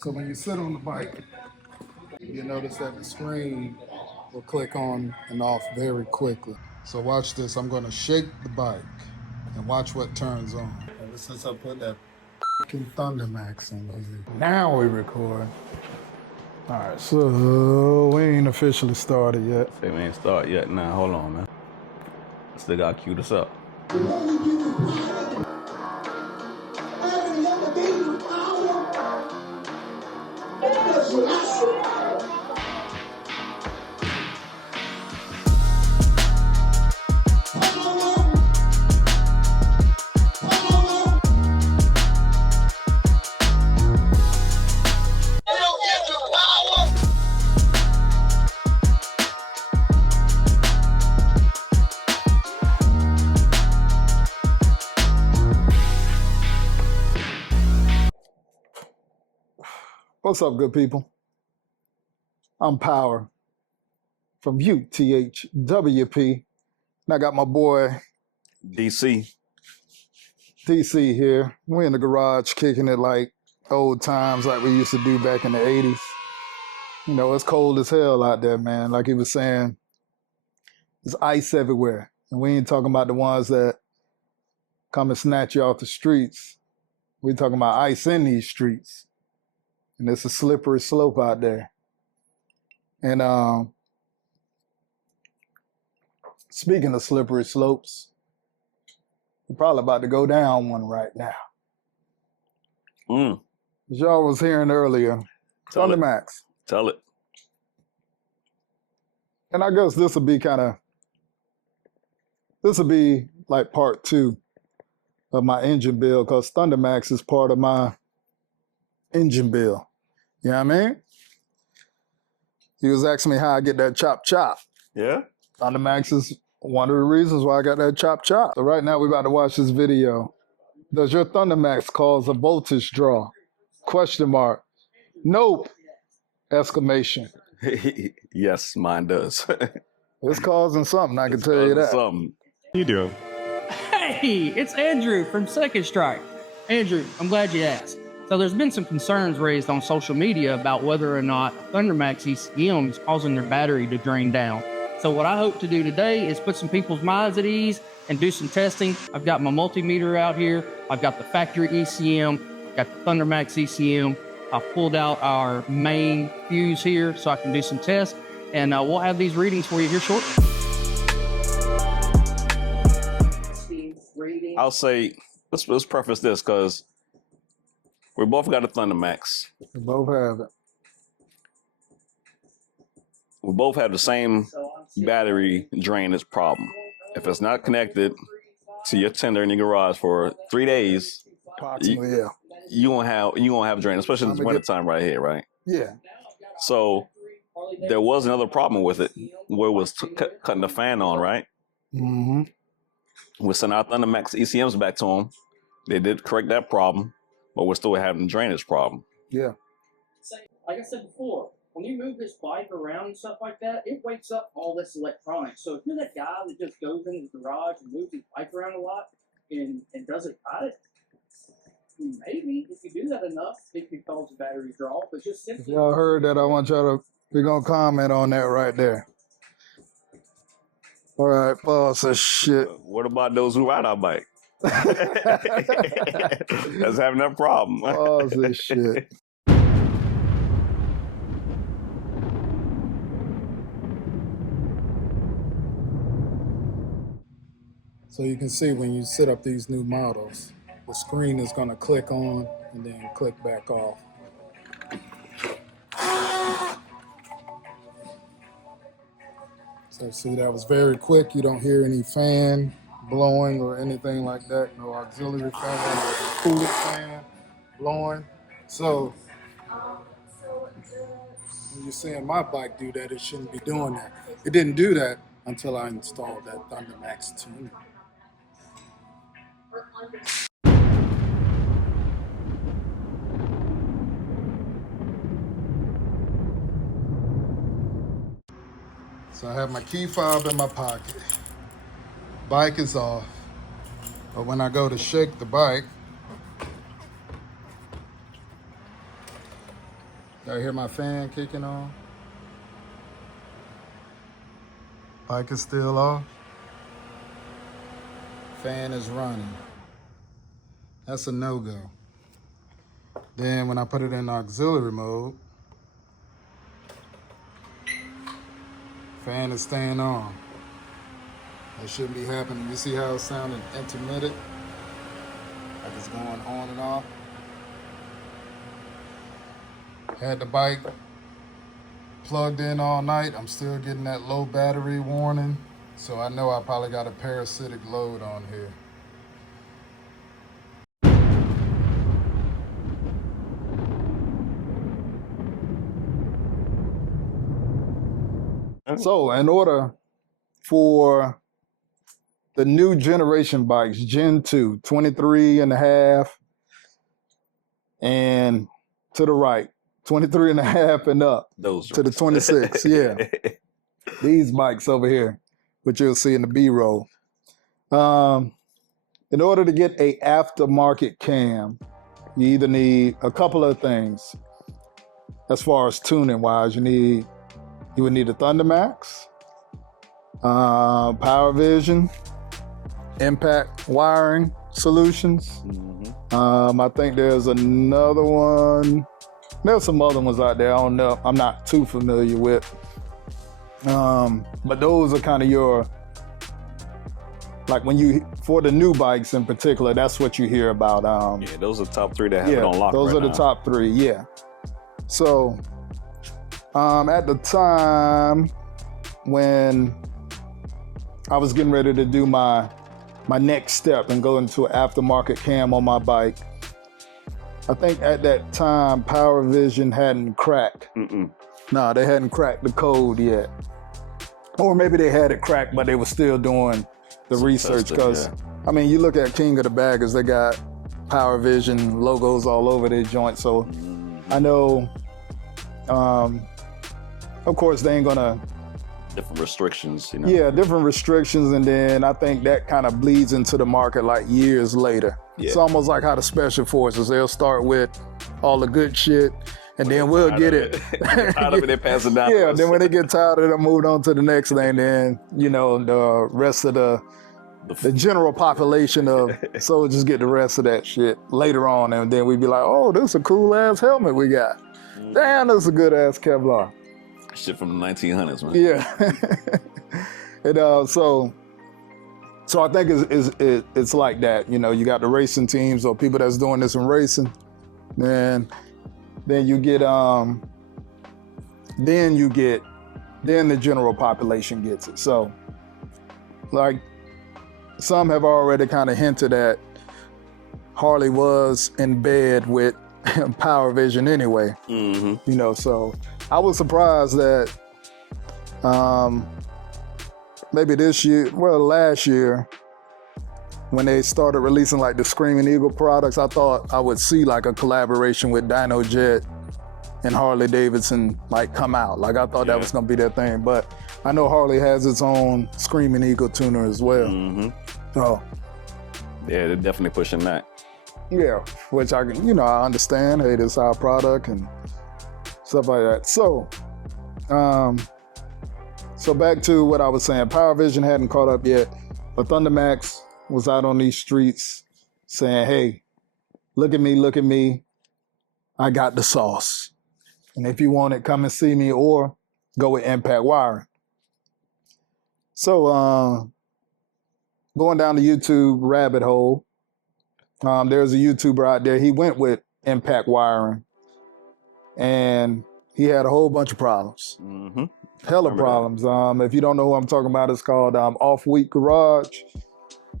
So when you sit on the bike, you notice that the screen will click on and off very quickly. So watch this. I'm going to shake the bike and watch what turns on. Ever since I put that Thundermax in here. Now we record. All right, so we ain't officially started yet. Say we ain't started yet. Nah, hold on, man. Still gotta cue this up. What's up, good people? I'm Power from UTHWP. And I got my boy Dee Cee. Dee Cee here. We in the garage kicking it like old times, like we used to do back in the 80s. You know, it's cold as hell out there, man. Like he was saying, there's ice everywhere. And we ain't talking about the ones that come and snatch you off the streets. We talking about ice in these streets. And it's a slippery slope out there. And speaking of slippery slopes, we're probably about to go down one right now. As y'all was hearing earlier, Thundermax. Tell it. And I guess this will be like part 2 of my engine build, because Thundermax is part of my engine build. You know what I mean? He was asking me how I get that chop. Yeah? Thundermax is one of the reasons why I got that chop. So right now we're about to watch this video. Does your Thundermax cause a voltage draw? Question mark. Nope. Exclamation. Yes, mine does. It's causing something, I can tell you that. Something. You do. Hey, it's Andrew from Second Strike. Andrew, I'm glad you asked. So there's been some concerns raised on social media about whether or not Thundermax ECM is causing their battery to drain down. So what I hope to do today is put some people's minds at ease and do some testing. I've got my multimeter out here. I've got the factory ECM, got the Thundermax ECM. I've pulled out our main fuse here so I can do some tests, and we'll have these readings for you here shortly. I'll say, let's preface this, because we both got a Thundermax. We both have it. We both have the same battery drainage problem. If it's not connected to your tender in your garage for 3 days, you won't have drain, especially in this wintertime right here, right? Yeah. So there was another problem with it where it was cutting the fan on, right? Mm-hmm. We sent our Thundermax ECMs back to them. They did correct that problem, but we're still having a drainage problem. Yeah. Like I said before, when you move this bike around and stuff like that, it wakes up all this electronics. So if you're that guy that just goes into the garage and moves his bike around a lot and doesn't cut it, maybe if you do that enough, it could cause a battery draw. But just simply, if y'all heard that, I want y'all to, we're going to comment on that right there. All right, pause this shit. What about those who ride our bike? That's having that problem. Pause this shit. So you can see when you set up these new models, the screen is going to click on and then click back off. So see, that was very quick. You don't hear any fan blowing or anything like that. No auxiliary fan or cooling fan blowing. So when you're seeing my bike do that, it shouldn't be doing that. It didn't do that until I installed that Thundermax tuner. So I have my key fob in my pocket. Bike is off. But when I go to shake the bike, Y'all hear my fan kicking on? Bike is still off. Fan is running. That's a no-go. Then when I put it in auxiliary mode, fan is staying on. That shouldn't be happening. You see how it's sounding intermittent? Like it's going on and off. Had the bike plugged in all night. I'm still getting that low battery warning. So I know I probably got a parasitic load on here. So in order for the new generation bikes, Gen 2, 23 and a half, and to the right, 23 and a half and up, Those to the 26, yeah. These bikes over here, which you'll see in the B-roll. In order to get a aftermarket cam, you either need a couple of things. As far as tuning wise, you would need a Thundermax, Power Vision, impact wiring solutions. Mm-hmm. I think there's another one. There's some other ones out there. I don't know. I'm not too familiar with. But those are kind of your, like for the new bikes in particular, that's what you hear about. Yeah, those are the top three that have it on lock. Those right are now. the top three. Yeah. So, at the time when I was getting ready to do my next step and go into an aftermarket cam on my bike, I think at that time Power Vision hadn't cracked. No, they hadn't cracked the code yet. Or maybe they had it cracked, but they were still doing the research. Because, I mean, you look at King of the Baggers, they got Power Vision logos all over their joints. So I know, of course, they ain't gonna. Different restrictions, you know. Yeah, different restrictions, and then I think that kind of bleeds into the market like years later. Yeah. It's almost like how the special forces, they'll start with all the good shit, and then we'll get it. Tired of it, they pass it down. Yeah, then when they get tired of it, moved on to the next thing, then, you know, the rest of the general population of soldiers get the rest of that shit later on, and then we'd be like, oh, this is a cool ass helmet we got. Damn, this is a good ass Kevlar. Shit from the 1900s, man. Yeah. And so I think it's like that. You know, you got the racing teams or people that's doing this in racing, then you get then the general population gets it. So, like, some have already kind of hinted at Harley was in bed with Power Vision anyway. Mm-hmm. You know, so I was surprised that maybe last year, when they started releasing like the Screaming Eagle products, I thought I would see like a collaboration with Dino Jet and Harley Davidson like come out. Like I thought that was gonna be their thing, but I know Harley has its own Screaming Eagle tuner as well. Mm-hmm. So yeah, they're definitely pushing that. Yeah, which I understand. Hey, this is our product and stuff like that. So, so back to what I was saying. Power Vision hadn't caught up yet, but Thundermax was out on these streets saying, hey, look at me. I got the sauce. And if you want it, come and see me or go with impact wiring. So going down the YouTube rabbit hole, there's a YouTuber out there, he went with impact wiring and he had a whole bunch of problems. Mm-hmm. Hella problems. If you don't know who I'm talking about, it's called Off Week Garage.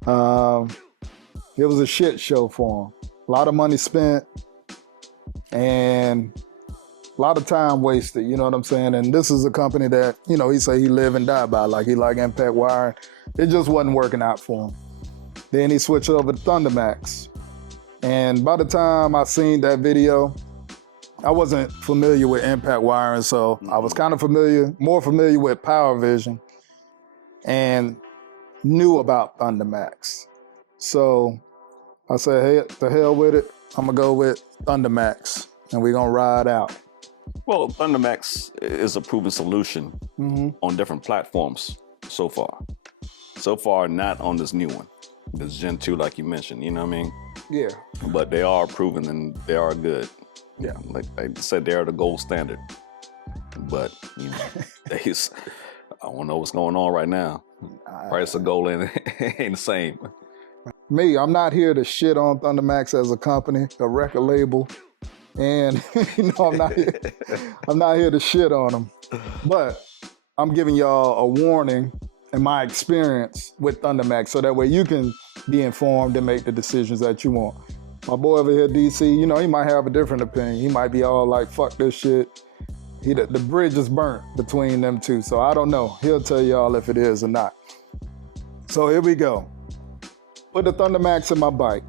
It was a shit show for him. A lot of money spent and a lot of time wasted, you know what I'm saying? And this is a company that, you know, he say he live and die by, like he like impact wiring. It just wasn't working out for him. Then he switched over to Thundermax. And by the time I seen that video, I wasn't familiar with impact wiring, so I was kind of more familiar with Power Vision and knew about Thundermax. So I said, hey, to hell with it. I'm gonna go with Thundermax and we're gonna ride out. Well, Thundermax is a proven solution on different platforms so far. So far, not on this new one. This Gen 2, like you mentioned, you know what I mean? Yeah. But they are proven and they are good. Yeah. Like I said, they are the gold standard. But, you know, I don't know what's going on right now. Price of gold ain't the same. Me, I'm not here to shit on Thundermax as a company, a record label. And, you know, I'm not here to shit on them. But I'm giving y'all a warning in my experience with Thundermax, so that way you can be informed and make the decisions that you want. My boy over here, Dee Cee, you know, he might have a different opinion. He might be all like, fuck this shit. The bridge is burnt between them two, so I don't know. He'll tell y'all if it is or not. So here we go. Put the Thundermax in my bike.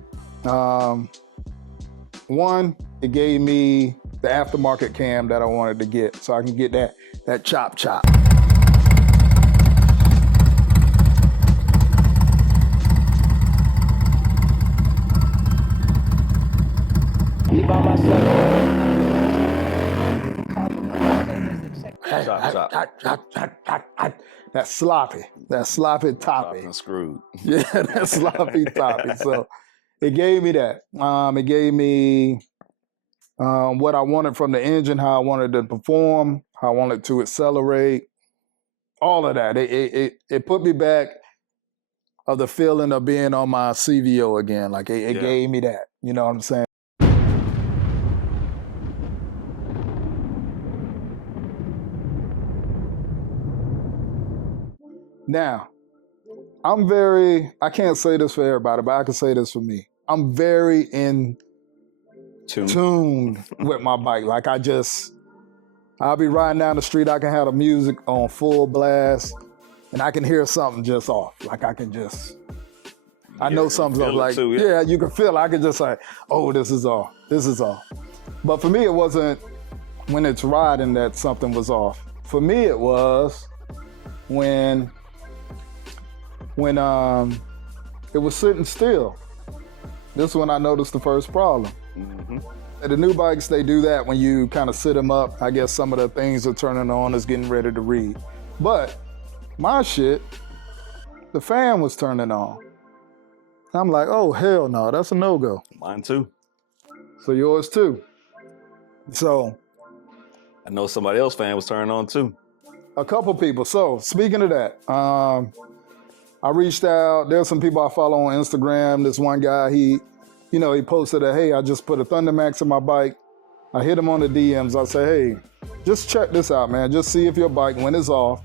One, it gave me the aftermarket cam that I wanted to get, so I can get that chop. That sloppy toppy. I'm screwed. Yeah, that sloppy toppy. So it gave me that. It gave me what I wanted from the engine, how I wanted to perform, how I wanted to accelerate, all of that. It put me back of the feeling of being on my CVO again. Like it gave me that. You know what I'm saying? Now, I can't say this for everybody, but I can say this for me. I'm very in tune with my bike. Like I'll be riding down the street, I can have the music on full blast, and I can hear something just off. Like I know something's up. Like, yeah, you can feel it. I can just say, oh, this is off. But for me, it wasn't when it's riding that something was off. For me, it was when it was sitting still. This is when I noticed the first problem. The new bikes, they do that when you kind of sit them up. I guess some of the things are turning on, is getting ready to read. But my shit, the fan was turning on. I'm like, oh, hell no, that's a no-go. Mine too. So yours too. So I know somebody else's fan was turning on too. A couple people. So speaking of that, I reached out. There's some people I follow on Instagram. This one guy, he posted that, hey, I just put a Thundermax in my bike. I hit him on the DMs. I say, hey, just check this out, man. Just see if your bike, when it's off,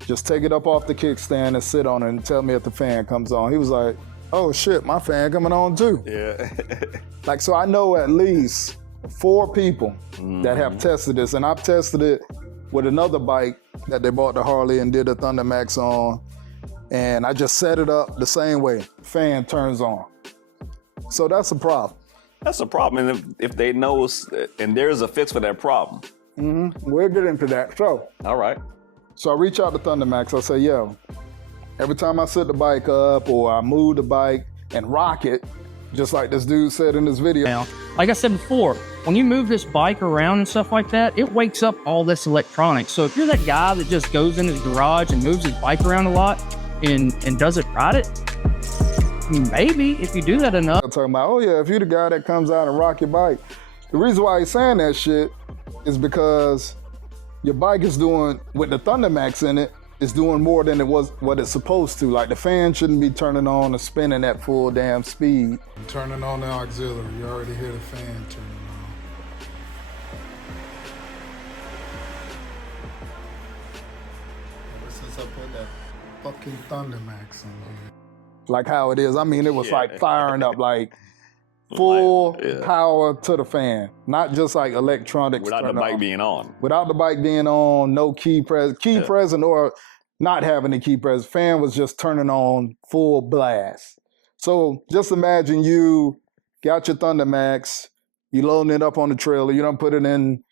just take it up off the kickstand and sit on it and tell me if the fan comes on. He was like, oh shit, my fan coming on too. Yeah. Like, so I know at least 4 people that have tested this, and I've tested it with another bike that they bought the Harley and did a Thundermax on. And I just set it up the same way. Fan turns on. So that's a problem. That's a problem. And if they know, and there's a fix for that problem. We'll get into that. So, all right. So I reach out to Thundermax. I say, yo, every time I set the bike up or I move the bike and rock it, just like this dude said in this video. Now, like I said before, when you move this bike around and stuff like that, it wakes up all this electronics. So if you're that guy that just goes in his garage and moves his bike around a lot, and does it ride it? Maybe, if you do that enough. I'm talking about, oh yeah, if you're the guy that comes out and rock your bike. The reason why he's saying that shit is because your bike is doing, with the Thundermax in it, it's doing more than it was what it's supposed to. Like the fan shouldn't be turning on and spinning at full damn speed. Turning on the auxiliary, you already hear the fan turning on. Ever since I put that fucking Thundermax in here. Like how it is. I mean, it was like firing up, like full power to the fan. Not just like electronics. Without the bike being on. Without the bike being on, no key present or not having the key present. Fan was just turning on full blast. So just imagine you got your Thundermax, you loading it up on the trailer, you don't put it in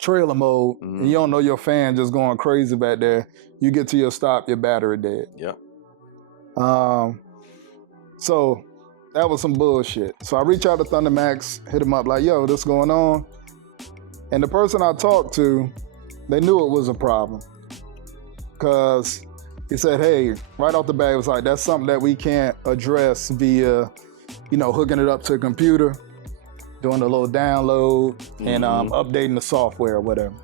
trailer mode, and you don't know your fan just going crazy back there. You get to your stop, your battery dead. Yep. So that was some bullshit. So I reach out to Thundermax, hit him up like, yo, this going on. And the person I talked to, they knew it was a problem. Because he said, hey, right off the bat, it was like, that's something that we can't address via, hooking it up to a computer, doing a little download, and updating the software or whatever.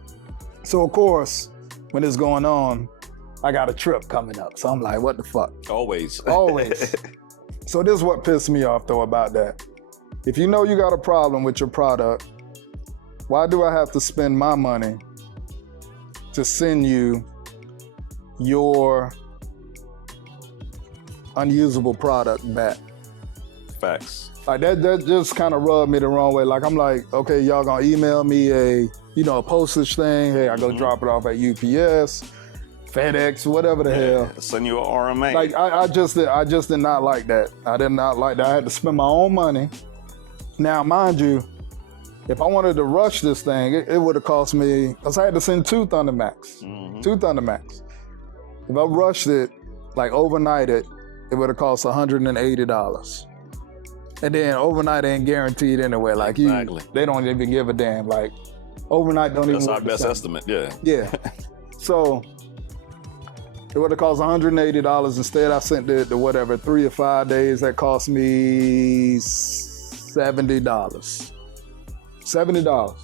So, of course, when it's going on, I got a trip coming up. So I'm like, what the fuck? Always. Always. So this is what pissed me off, though, about that. If you know you got a problem with your product, why do I have to spend my money to send you your unusable product back? Facts. Like that just kind of rubbed me the wrong way. Like I'm like, okay, y'all gonna email me a postage thing. Hey, I go drop it off at UPS, FedEx, whatever the hell. Send you an RMA. Like I just did not like that. I did not like that. I had to spend my own money. Now, mind you, if I wanted to rush this thing, it would have cost me, because I had to send 2 Thundermax. 2 Thundermax. If I rushed it, like overnight it would have cost $180. And then overnight ain't guaranteed anyway. Like exactly. They don't even give a damn. Like overnight don't even. That's our best estimate, yeah. Yeah. So it would have cost $180. Instead, I sent it to whatever, 3 or 5 days. That cost me $70. $70.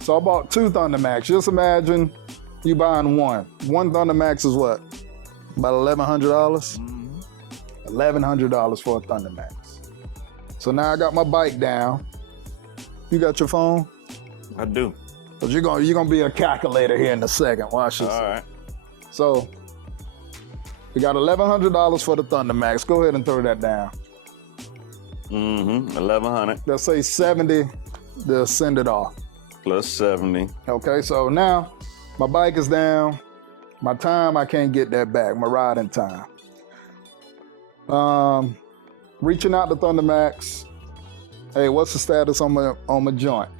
So I bought 2 Thundermax. Just imagine you buying one. One Thundermax is what? About $1,100? $1,100 for a Thundermax. So now I got my bike down. You got your phone? I do. Because you're gonna be a calculator here in a second. Watch this. All right. So we got $1,100 for the Thundermax. Go ahead and throw that down. 1,100. Let's say 70 to send it off. Plus 70. Okay, so now my bike is down. My time, I can't get that back. My riding time. Reaching out to Thundermax. Hey, what's the status on my joint?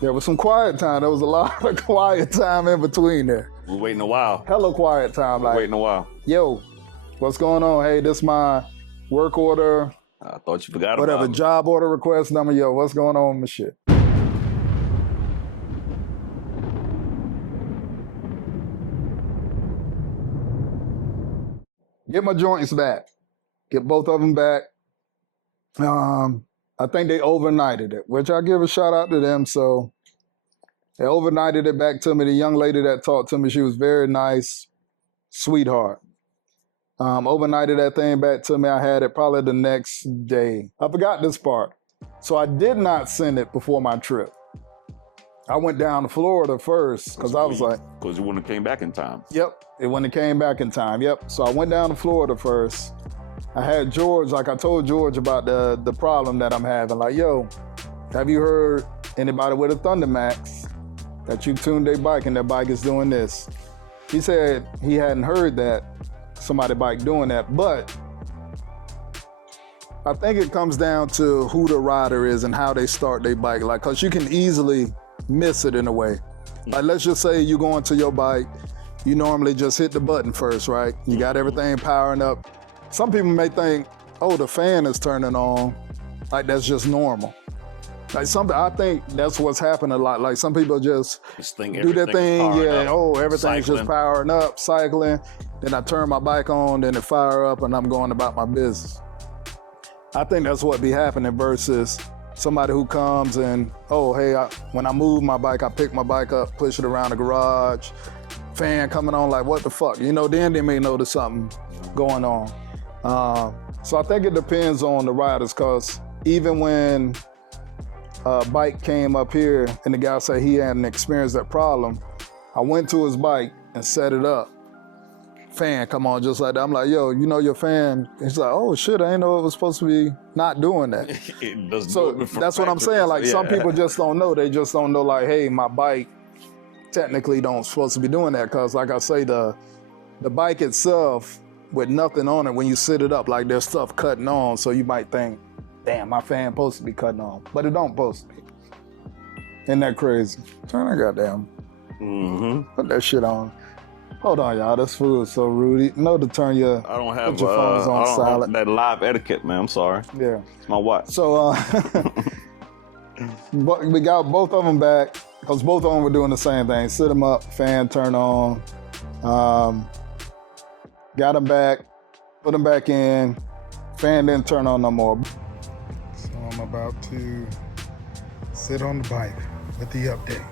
There was some quiet time. There was a lot of quiet time in between there. We're waiting a while. Hella quiet time. Like, Waiting a while. Yo, what's going on? Hey, this my work order. I thought you forgot Whatever, about it. job order request number. Yo, what's going on with my shit? Get my joints back. Get both of them back. I think they overnighted it, which I give a shout out to them. So they overnighted it back to me. The young lady that talked to me, she was very nice, sweetheart. Overnighted that thing back to me. I had it probably the next day. I forgot this part. So I did not send it before my trip. I went down to Florida first because I was like... Because you wouldn't have came back in time. Yep, it wouldn't have came back in time, yep. So I went down to Florida first. I had George, like I told George about the problem that I'm having. Like, yo, have you heard anybody with a Thundermax that you tuned their bike and their bike is doing this? He said he hadn't heard that, somebody bike doing that, but I think it comes down to who the rider is and how they start their bike. Like, cause you can easily miss it in a way. Like, let's just say you go into your bike, you normally just hit the button first, right? You got everything powering up. Some people may think, oh, the fan is turning on. Like, that's just normal. Like, I think that's what's happening a lot. Like, some people just do their thing, yeah, oh, everything's just powering up, cycling. Then I turn my bike on, then it fire up, and I'm going about my business. I think that's what be happening versus somebody who comes and, oh, hey, when I move my bike, I pick my bike up, push it around the garage, fan coming on, like, what the fuck? You know, then they may notice something going on. So I think it depends on the riders, because even when a bike came up here and the guy said he hadn't experienced that problem, I went to his bike and set it up. Fan come on just like that. I'm like, yo, you know your fan? He's like, oh shit, I didn't know it was supposed to be not doing that. So that's what I'm saying. Like, some people just don't know. They just don't know, like, hey, my bike technically don't supposed to be doing that, because like I say, the bike itself with nothing on it, when you sit it up, like, there's stuff cutting on, so you might think, damn, my fan supposed to be cutting on, but it don't supposed to be. Isn't that crazy? Turn that goddamn. Put that shit on. Hold on, y'all. This food is so rude. Know to turn your. I don't have put your phones on silent. That live etiquette, man. I'm sorry. Yeah. It's my watch. So But we got both of them back because both of them were doing the same thing. Sit them up, fan turn on. Got them back, put them back in. Fan didn't turn on no more. So I'm about to sit on the bike with the update.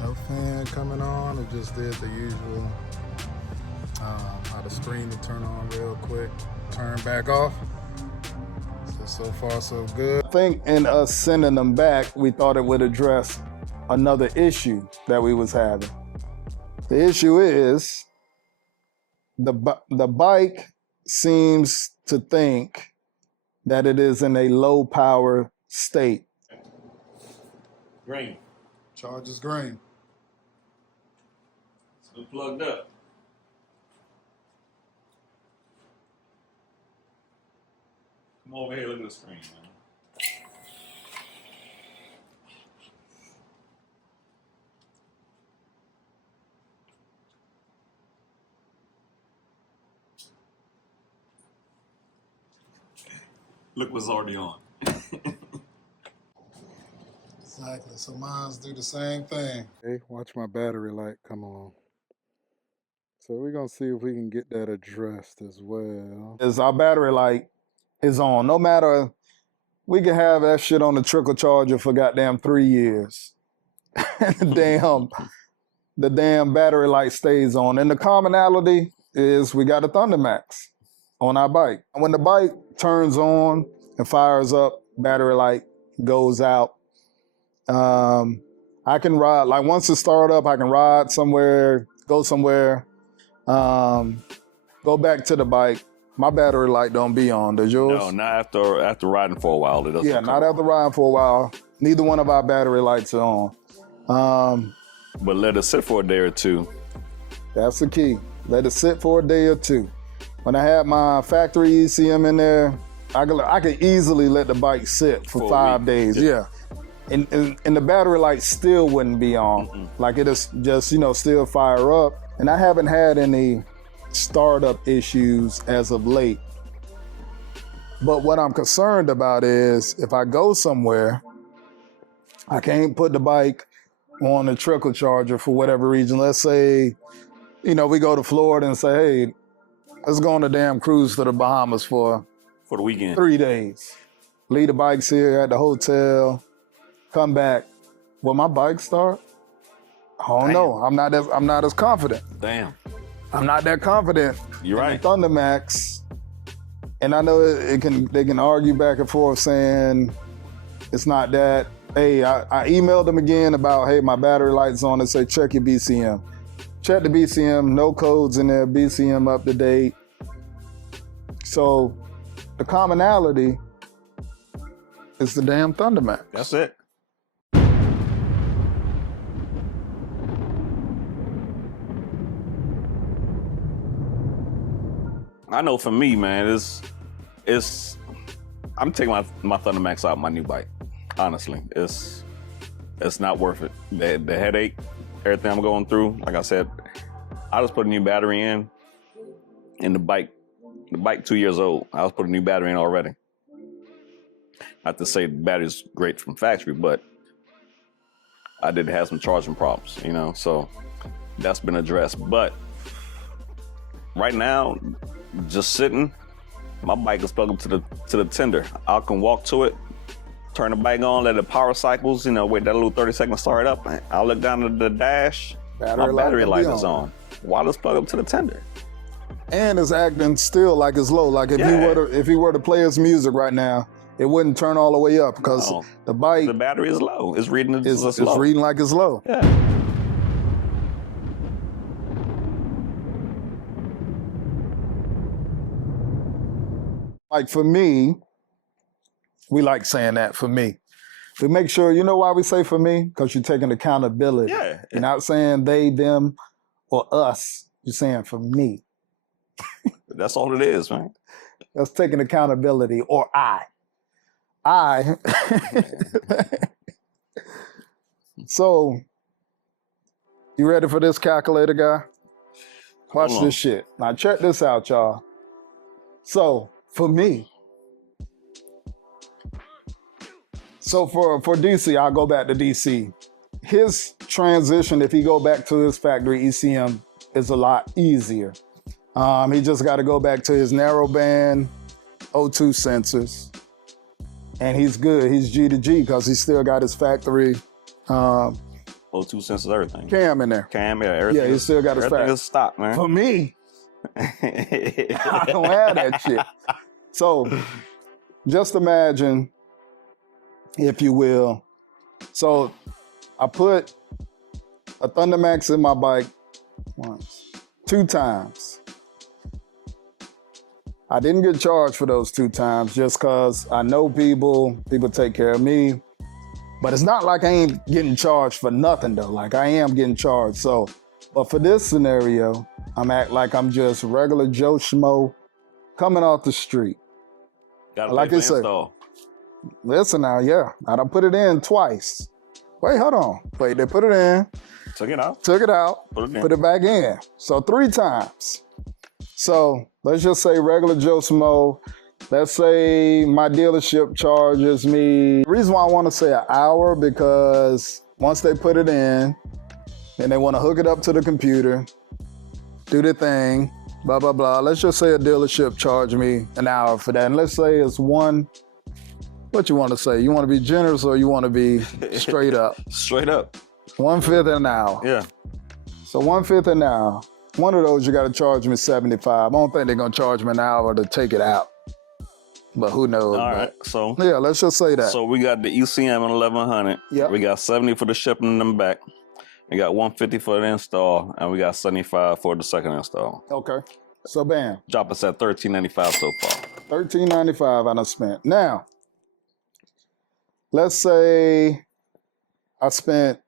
No fan coming on. It just did the usual. How the screen to turn on real quick, turn back off. So far so good. I think in us sending them back, we thought it would address another issue that we was having. The issue is the bike seems to think that it is in a low power state. Green. Charge is green. It's plugged up. Come over here, look at the screen, man. Look what's already on. Exactly. So mine's do the same thing. Hey, watch my battery light come on. So we're gonna see if we can get that addressed as well. Is our battery light is on. No matter, we can have that shit on the trickle charger for goddamn 3 years. the damn battery light stays on. And the commonality is we got a Thundermax on our bike. When the bike turns on and fires up, battery light goes out. I can ride, like once it start up, I can ride somewhere, go somewhere, go back to the bike. My battery light don't be on. Does yours? No, not after riding for a while. It doesn't. Yeah, not after riding for a while. Neither one of our battery lights are on. But let it sit for a day or two. That's the key. Let it sit for a day or two. When I had my factory ECM in there, I could easily let the bike sit for 5 days. Yeah. And the battery light still wouldn't be on. Mm-hmm. Like it is just, still fire up. And I haven't had any startup issues as of late. But what I'm concerned about is if I go somewhere, I can't put the bike on the trickle charger for whatever reason. Let's say, we go to Florida and say, hey, let's go on a damn cruise to the Bahamas for the weekend. 3 days. Leave the bikes here at the hotel, come back. Will my bike start? I don't know. I'm not as confident. Damn. I'm not that confident. You're right. The Thundermax, and I know they can argue back and forth saying it's not that. Hey, I emailed them again about, hey, my battery light's on and say check your BCM. Check the BCM, no codes in there, BCM up to date. So the commonality is the damn Thundermax. That's it. I know for me, man, it's I'm taking my Thundermax out my new bike. Honestly, it's not worth it. The headache, everything I'm going through. Like I said, I just put a new battery in, and the bike 2 years old. I just put a new battery in already. Not to say the battery's great from factory, but I did have some charging problems, so that's been addressed. But right now, just sitting, my bike is plugged up to the tender. I can walk to it, turn the bike on, let it power cycles, wait that little 30-second start up. I'll look down at the dash, my battery light is on. While it's plugged up to the tender. And it's acting still like it's low. Like if he were to play his music right now, it wouldn't turn all the way up because the battery is low. It's reading it's low. Reading like it's low. Yeah. Like for me, we like saying that for me. We make sure, why we say for me? Because you're taking accountability. Yeah. You're not saying they, them, or us. You're saying for me. That's all it is, man. That's taking accountability, or I. So, you ready for this calculator, guy? Watch this shit. Now check this out, y'all. So, for me. So for Dee Cee, I'll go back to Dee Cee. His transition, if he go back to his factory ECM, is a lot easier. He just got to go back to his narrowband O2 sensors, and he's good. He's G to G because he still got his factory O2 sensors, everything. cam in there. Cam, yeah, everything. Yeah, he still got his everything factory. is stock, man. For me, I don't have that shit. So just imagine, if you will. So I put a Thundermax in my bike once, 2 times. I didn't get charged for those 2 times just because I know people take care of me. But it's not like I ain't getting charged for nothing though. Like I am getting charged. So, but for this scenario, I'm act like I'm just regular Joe Schmo coming off the street. Gotta like pay I for said, install. listen now, yeah. I done put it in twice. Wait, hold on. Wait, they put it in, Took it out. put it back in. So 3 times. So let's just say regular Joe Smo. Let's say my dealership charges me. The reason why I want to say an hour, because once they put it in, then they want to hook it up to the computer, do the thing, blah, blah, blah. Let's just say a dealership charge me an hour for that. And let's say it's what you want to say? You want to be generous or you want to be straight up? Straight up. 1/5 an hour. Yeah. So 1/5 an hour. One of those you got to charge me $75. I don't think they're gonna charge me an hour to take it out, but who knows? All right. So Yeah, let's just say that. So we got the ECM at 1100. Yep. We got 70 for the shipping and them back. We got 150 for the install, and we got 75 for the second install. Okay. So bam, Drop us at $13.95 so far. $13.95 I done spent. Now, let's say I spent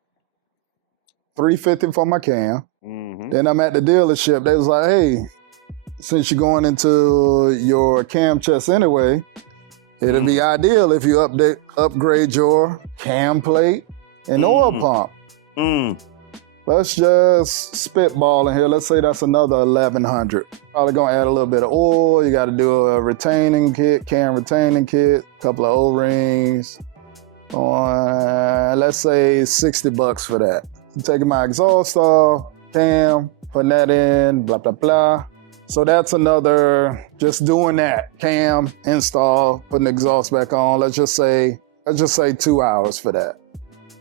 $350 for my cam. Mm-hmm. Then I'm at the dealership. They was like, hey, since you're going into your cam chest anyway, it'll be ideal if you upgrade your cam plate and oil pump. Let's just spitball in here. Let's say that's another $1,100. Probably gonna add a little bit of oil. You gotta do a retaining kit, cam retaining kit, a couple of O-rings. Let's say $60 for that. I'm taking my exhaust off, cam, putting that in, blah, blah, blah. So that's another, just doing that, cam, install, putting the exhaust back on. Let's just say 2 hours for that.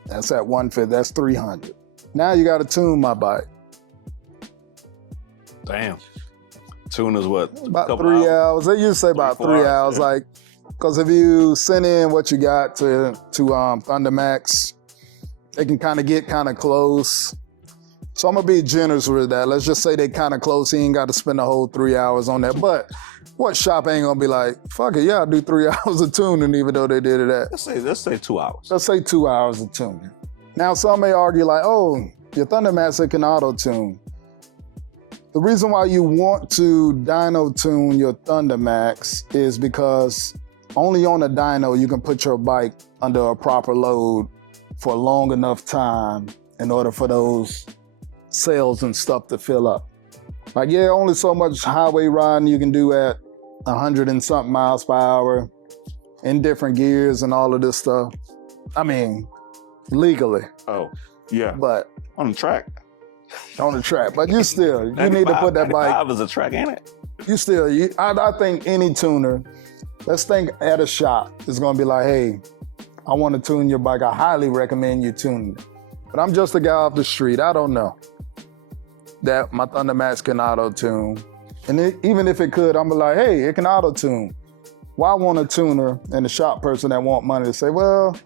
That's at 150, that's $300. Now you gotta tune my bike. Damn. Tune is what? About 3 hours. They usually say about 3 hours, yeah. like, because if you send in what you got to Thundermax, they can kind of get kind of close. So I'm gonna be generous with that. Let's just say they kind of close. He ain't got to spend the whole 3 hours on that. But what shop ain't gonna be like, fuck it, yeah, I'll do 3 hours of tuning even though they did it at. Let's say 2 hours. Let's say 2 hours of tuning. Now some may argue like, oh, your Thundermax, it can auto-tune. The reason why you want to dyno tune your Thundermax is because only on a dyno you can put your bike under a proper load for a long enough time in order for those cells and stuff to fill up. Like, yeah, only so much highway riding you can do at 100 and something miles per hour in different gears and all of this stuff. I mean, legally. Oh, yeah. But on the track. On the track. But you still, you need to put that bike. 95 is a track, ain't it? You still, I think any tuner, let's think at a shop, is gonna be like, hey, I want to tune your bike. I highly recommend you tune it. But I'm just a guy off the street. I don't know that my Thundermax can auto-tune. And even if it could, I'm like, hey, it can auto-tune. Why want a tuner and a shop person that want money to say, well,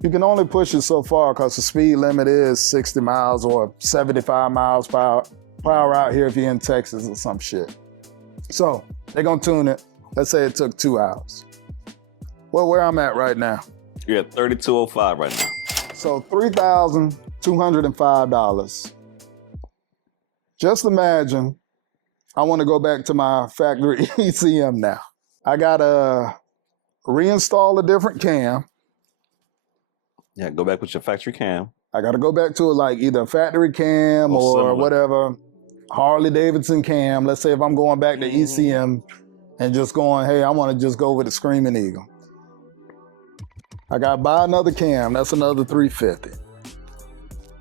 you can only push it so far because the speed limit is 60 miles or 75 miles per hour out here if you're in Texas or some shit. So they're gonna tune it. Let's say it took 2 hours. Well, where I'm at right now. You're at 3205 right now. So $3,205. Just imagine, I want to go back to my factory ECM now. I gotta reinstall a different cam. Yeah, go back with your factory cam. I gotta go back to like either a factory cam or similar. whatever, Harley Davidson cam. Let's say if I'm going back to ECM, and just going, hey, I want to just go with the Screaming Eagle. I got to buy another cam. That's another $350.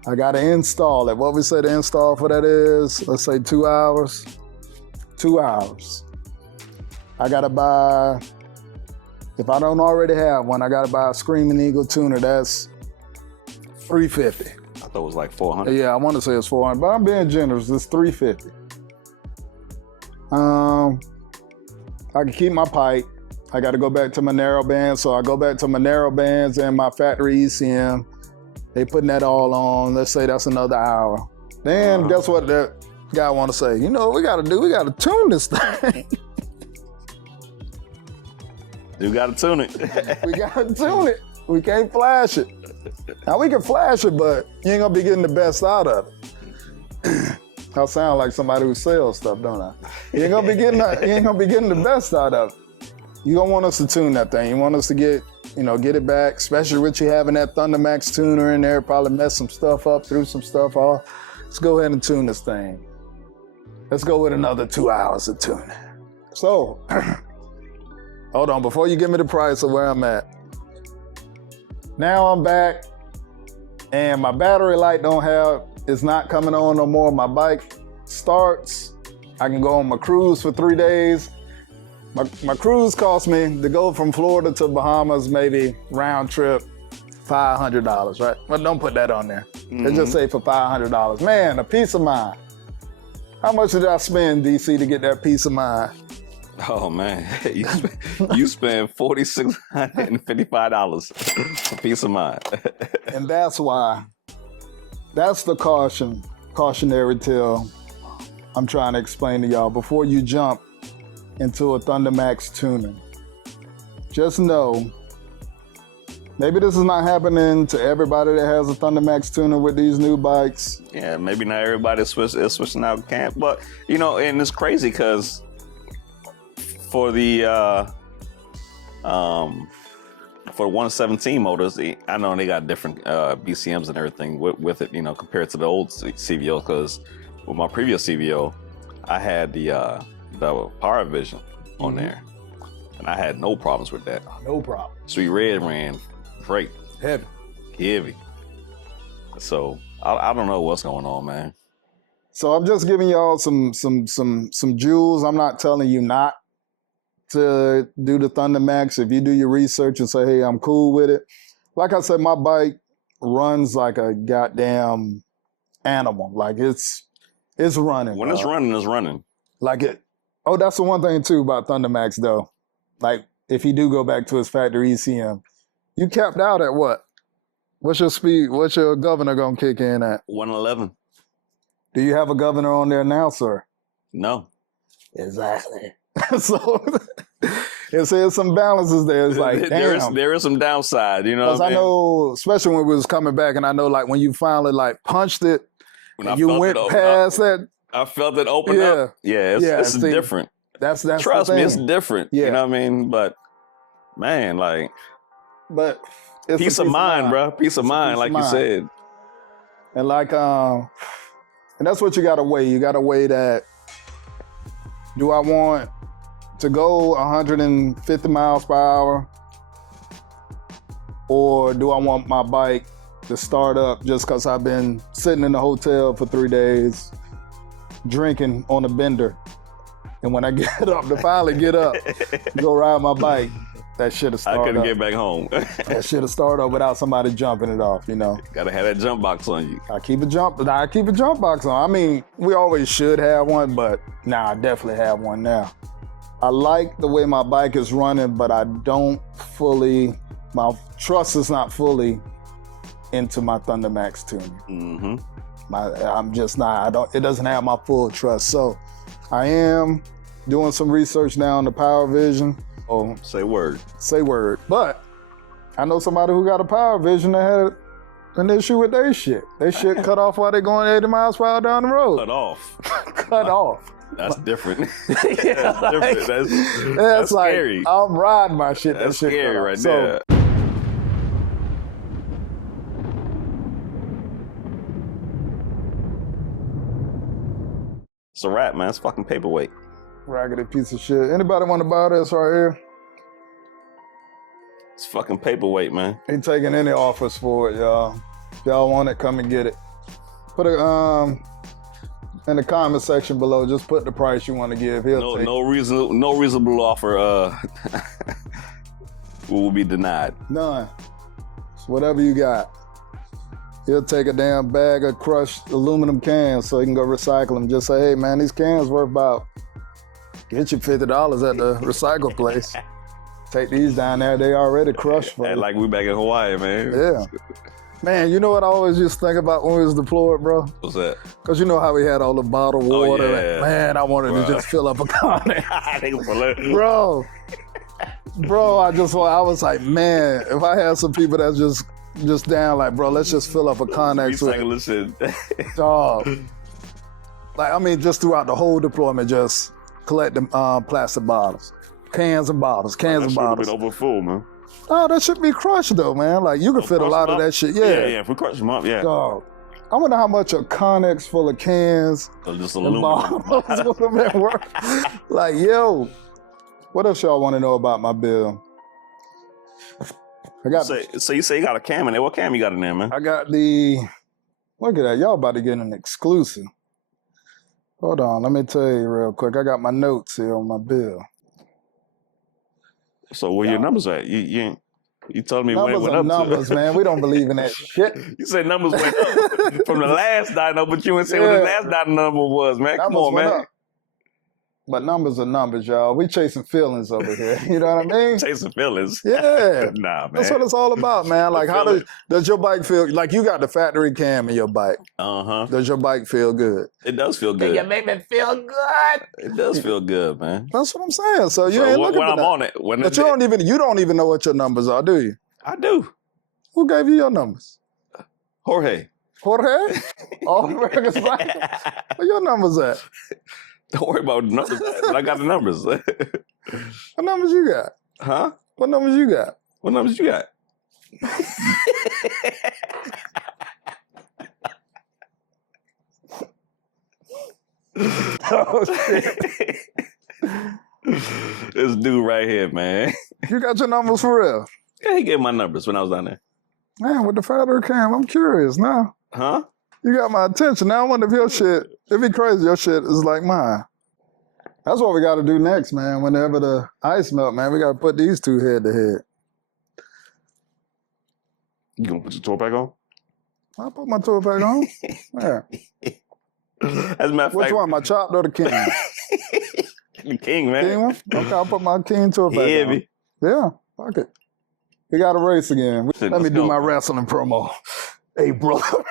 I got to install it. What we say the install for that is, let's say 2 hours. 2 hours. I got to buy, if I don't already have one, I got to buy a Screaming Eagle tuner. That's $350. I thought it was like $400. Yeah, I want to say it's $400, but I'm being generous. It's $350. I can keep my pipe. I got to go back to my narrow band, so I go back to my narrow bands and my factory ECM. They putting that all on. Let's say that's another hour. Then guess what that guy want to say? You know what we got to do? We got to tune this thing. You got to tune it. We got to tune it. We can't flash it. Now we can flash it, but you ain't gonna be getting the best out of it. I sound like somebody who sells stuff, don't I? You ain't gonna be getting the best out of it. You don't want us to tune that thing. You want us to get it back, especially with you having that Thundermax tuner in there, probably mess some stuff up, threw some stuff off. Let's go ahead and tune this thing. Let's go with another 2 hours of tuning. So, hold on, before you give me the price of where I'm at. Now I'm back, and my battery light it's not coming on no more. My bike starts. I can go on my cruise for 3 days. My cruise cost me to go from Florida to Bahamas, maybe round trip, $500, right? Well, don't put that on there. They just say for $500. Man, a peace of mind. How much did I spend, Dee Cee, to get that peace of mind? Oh man, you spend $4,655 for peace of mind. And that's why, that's the cautionary tale I'm trying to explain to y'all before you jump into a Thundermax tuner. Just know, maybe this is not happening to everybody that has a Thundermax tuner with these new bikes. Yeah, maybe not everybody is switching out camp, but and it's crazy because for the 117 motors, I know they got different BCMs and everything with it, compared to the old CVO. Because with my previous CVO, I had the Power Vision on there, and I had no problems with that. No problem. Sweet Red ran great, heavy. So I don't know what's going on, man. So I'm just giving y'all some jewels. I'm not telling you not to do the Thundermax. If you do your research and say, hey, I'm cool with it. Like I said, my bike runs like a goddamn animal. Like it's running. When it's running, it's running. Like it. Oh, that's the one thing too about Thundermax though. Like if you do go back to his factory ECM, you capped out at what? What's your speed? What's your governor gonna kick in at? 111. Do you have a governor on there now, sir? No. Exactly. So there's some balances there. It's like, damn. There is some downside, Because I know, especially when we was coming back, and I know like when you finally like punched it, and you went past that. I felt it open up. Yeah, it's different. That's Trust the me, thing. it's different. Yeah. You know what I mean? But man, but it's peace of mind, bro. Peace of mind, like you said. And like and that's what you gotta weigh. You gotta weigh that. Do I want to go 150 miles per hour? Or do I want my bike to start up just because I've been sitting in the hotel for 3 days, drinking on a bender? And when I get up, to finally get up, go ride my bike, that should have started I couldn't up. get back home. That should have started up without somebody jumping it off, Gotta have that jump box on you. I keep a jump box on. I mean, we always should have one, but I definitely have one now. I like the way my bike is running, but my trust is not fully into my Thundermax tuner. I'm just not, it doesn't have my full trust. So I am doing some research now on the Power Vision. Oh, say word. But I know somebody who got a Power Vision that had an issue with their shit. Their shit cut off while they're going 80 miles per hour down the road. Cut off. Cut off. That's different. Yeah, that's different. That's like, scary. I'm riding my shit. That's that shit scary right so, there. It's a wrap, man. It's fucking paperweight. Raggedy piece of shit. Anybody want to buy this right here? It's fucking paperweight, man. Ain't taking any offers for it, y'all. If y'all want it, come and get it. Put it in the comment section below. Just put the price you want to give. No reasonable offer will be denied. None. It's whatever you got. He'll take a damn bag of crushed aluminum cans so he can go recycle them. Just say, hey man, these cans worth about, get you $50 at the recycle place. Take these down there, they already crushed for you. Like we back in Hawaii, man. Yeah. Man, you know what I always used to think about when we was deployed, bro? What's that? Because you know how we had all the bottled water. Yeah. Man, I wanted to just fill up a container. Bro, I was like, man, if I had some people that's just down, like, bro, let's just fill up a Connex with shit. dog. Like, I mean, just throughout the whole deployment, just collect the plastic bottles. Cans and bottles, cans and bottles. Been over full, man. Oh, that should be crushed though, man. Like you can fit a lot of that shit. Yeah, if we crush them up, yeah. Dog. I wonder how much a Connex full of cans just and aluminum bottles would have been worth. Like, yo, what else y'all want to know about my bill? I got. So you say you got a cam in there? What cam you got in there, man? I got the. Look at that, y'all about to get an exclusive. Hold on, let me tell you real quick. I got my notes here on my bill. So where your numbers at? You told me numbers went up. Numbers, man. We don't believe in that shit. You said numbers went up from the last dino, but you didn't say what the last dino number was, man. Come on, man. Up. But numbers are numbers, y'all. We chasing feelings over here. You know what I mean? Chasing feelings? Yeah. Nah, man. That's what it's all about, man. Like, how does your bike feel? Like, you got the factory cam in your bike. Uh-huh. Does your bike feel good? It does feel good. You make me feel good. It does feel good, man. That's what I'm saying. So you ain't looking for that. On it. But you don't even know what your numbers are, do you? I do. Who gave you your numbers? Jorge? All America's bike? Where your numbers at? Don't worry about the numbers. I got the numbers. What numbers you got? Huh? What numbers you got? What numbers you got? Oh, shit. This dude right here, man. You got your numbers for real? Yeah, he gave my numbers when I was down there. Man, with the factory cam, I'm curious now. Huh? You got my attention. Now I wonder if your shit, it'd be crazy, your shit is like mine. That's what we got to do next, man. Whenever the ice melt, man, we got to put these two head to head. You gonna put your tour back on? I'll put my tour back on. Yeah. As a matter of fact, which one, my chopped or the king? The king, man. King one? Okay, I'll put my king tour back on. Heavy. Yeah, fuck it. We got to race again. Let me do my wrestling promo. Hey, brother.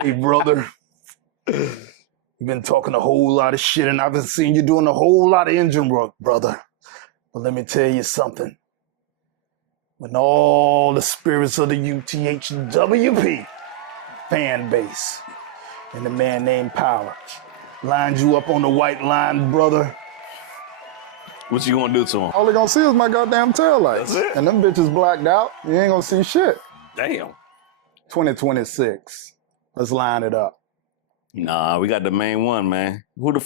Hey, brother. You've been talking a whole lot of shit, and I've been seeing you doing a whole lot of engine work, brother. But let me tell you something. When all the spirits of the UTHWP fan base and the man named Power lined you up on the white line, brother. What you gonna do to him? All they gonna see is my goddamn taillights. That's it. And them bitches blacked out. You ain't gonna see shit. Damn. 2026. Let's line it up. Nah, we got the main one, man. Who got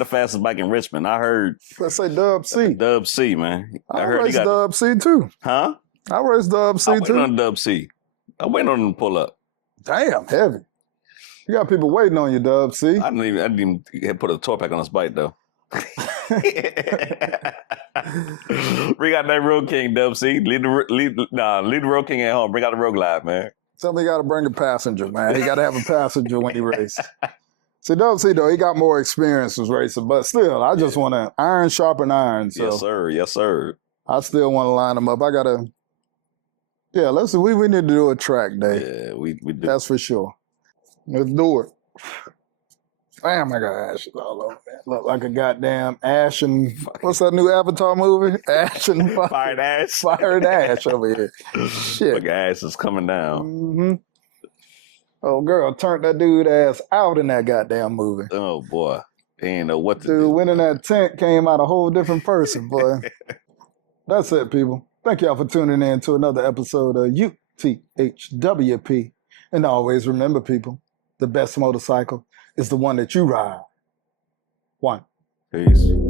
the fastest bike in Richmond? I heard. Let's say Dub C. Dub C, man. I heard race Dub C too. Huh? I race Dub C too. I'm waiting on Dub C. I'm waiting on him to pull up. Damn, heavy. You got people waiting on you, Dub C. I didn't even put a tour pack on his bike though. We got that Road King, Dub C. Leave the Road King at home. Bring out the Road Glide, man. Tell me he got to bring a passenger, man. He got to have a passenger when he races. See, Dub C, though, he got more experience as racing, but still, I just want to iron sharpen iron. So yes, sir. Yes, sir. I still want to line them up. I got to, yeah, let's see. We need to do a track day. Yeah, we do. That's for sure. Let's do it. Damn, I got ashes all over, man. Look like a goddamn ash and, what's that new Avatar movie? Ash and fire. Fired ash. Fired ash over here. Shit. Look, ass is coming down. Mm-hmm. Oh, girl, turned that dude ass out in that goddamn movie. Oh, boy. He ain't know what to Dude do. went in that tent, came out a whole different person, boy. That's it, people. Thank y'all for tuning in to another episode of UTHWP. And always remember, people, the best motorcycle is the one that you ride. 1, Peace.